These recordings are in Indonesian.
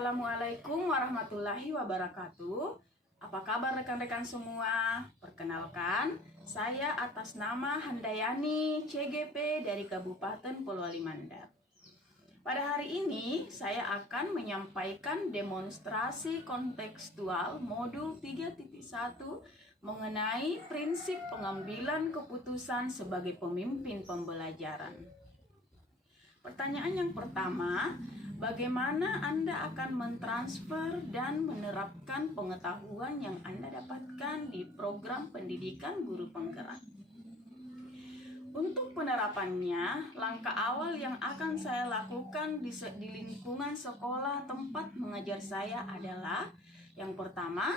Assalamualaikum warahmatullahi wabarakatuh. Apa kabar rekan-rekan semua? Perkenalkan, saya atas nama Handayani CGP dari Kabupaten Polewali Mandar. Pada hari ini, saya akan menyampaikan demonstrasi kontekstual modul 3.1 mengenai prinsip pengambilan keputusan sebagai pemimpin pembelajaran. Pertanyaan yang pertama, bagaimana Anda akan mentransfer dan menerapkan pengetahuan yang Anda dapatkan di program pendidikan guru penggerak? Untuk penerapannya, langkah awal yang akan saya lakukan di lingkungan sekolah tempat mengajar saya adalah yang pertama,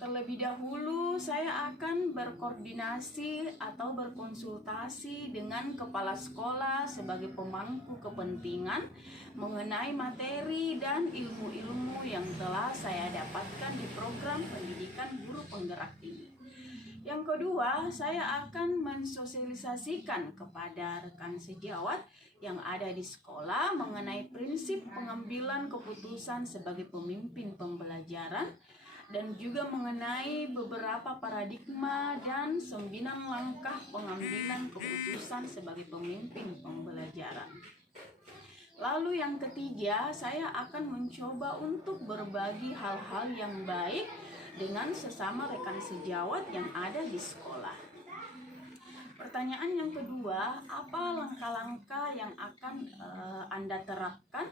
terlebih dahulu saya akan berkoordinasi atau berkonsultasi dengan kepala sekolah sebagai pemangku kepentingan mengenai materi dan ilmu-ilmu yang telah saya dapatkan di program pendidikan guru penggerak ini. Yang kedua, saya akan mensosialisasikan kepada rekan sejawat yang ada di sekolah mengenai prinsip pengambilan keputusan sebagai pemimpin pembelajaran dan juga mengenai beberapa paradigma dan 9 langkah pengambilan keputusan sebagai pemimpin pembelajaran. Lalu yang ketiga, saya akan mencoba untuk berbagi hal-hal yang baik dengan sesama rekan sejawat yang ada di sekolah. Pertanyaan yang kedua, apa langkah-langkah yang akan Anda terapkan?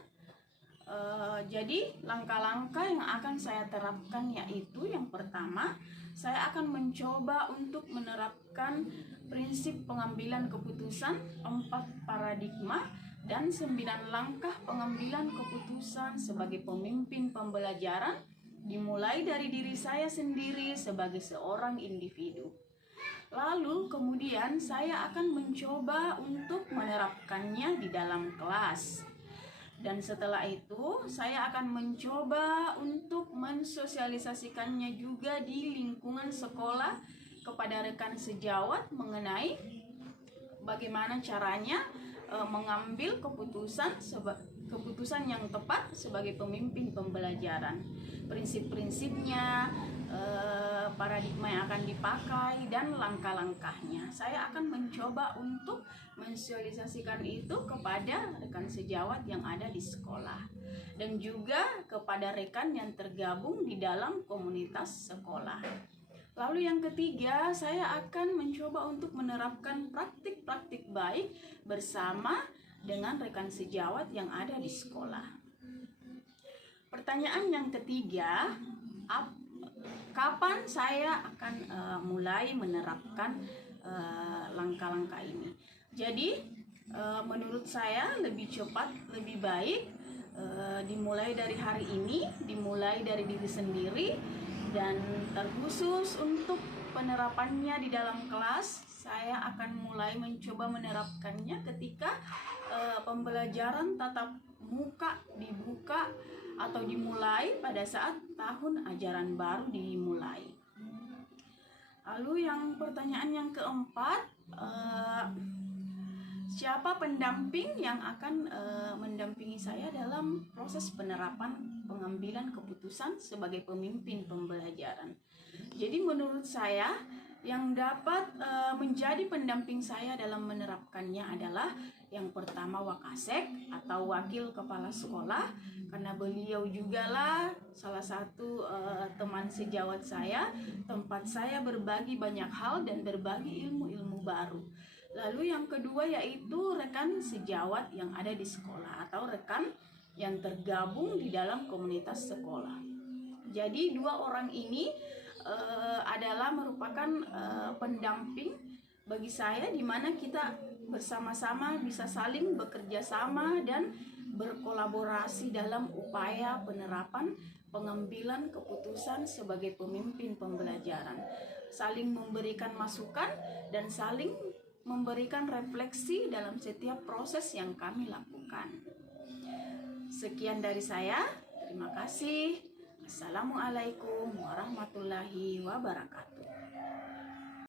Jadi langkah-langkah yang akan saya terapkan yaitu yang pertama, saya akan mencoba untuk menerapkan prinsip pengambilan keputusan 4 paradigma dan 9 langkah pengambilan keputusan sebagai pemimpin pembelajaran, dimulai dari diri saya sendiri sebagai seorang individu. Lalu kemudian saya akan mencoba untuk menerapkannya di dalam kelas. Dan setelah itu, saya akan mencoba untuk mensosialisasikannya juga di lingkungan sekolah kepada rekan sejawat mengenai bagaimana caranya mengambil keputusan yang tepat sebagai pemimpin pembelajaran. Prinsip-prinsipnya, paradigma yang akan dipakai, dan langkah-langkahnya. Saya akan mencoba untuk mensosialisasikan itu kepada rekan sejawat yang ada di sekolah dan juga kepada rekan yang tergabung di dalam komunitas sekolah. Lalu yang ketiga, saya akan mencoba untuk menerapkan praktik-praktik baik bersama dengan rekan sejawat yang ada di sekolah. Pertanyaan yang ketiga, kapan saya akan mulai menerapkan langkah-langkah ini? Jadi menurut saya lebih cepat, lebih baik dimulai dari hari ini, dimulai dari diri sendiri, dan terkhusus untuk penerapannya di dalam kelas, saya akan mulai mencoba menerapkannya ketika pembelajaran tatap muka dibuka atau dimulai pada saat tahun ajaran baru dimulai. Lalu yang pertanyaan yang keempat, siapa pendamping yang akan mendampingi saya dalam proses penerapan pengambilan keputusan sebagai pemimpin pembelajaran? Jadi menurut saya, yang dapat menjadi pendamping saya dalam menerapkannya adalah yang pertama Wakasek atau Wakil Kepala Sekolah, karena beliau jugalah salah satu teman sejawat saya, tempat saya berbagi banyak hal dan berbagi ilmu-ilmu baru. Lalu yang kedua yaitu rekan sejawat yang ada di sekolah atau rekan yang tergabung di dalam komunitas sekolah. Jadi 2 orang ini adalah merupakan pendamping bagi saya, di mana kita bersama-sama bisa saling bekerja sama dan berkolaborasi dalam upaya penerapan pengambilan keputusan sebagai pemimpin pembelajaran, saling memberikan masukan dan saling memberikan refleksi dalam setiap proses yang kami lakukan. Sekian dari saya, terima kasih. Assalamualaikum warahmatullahi wabarakatuh.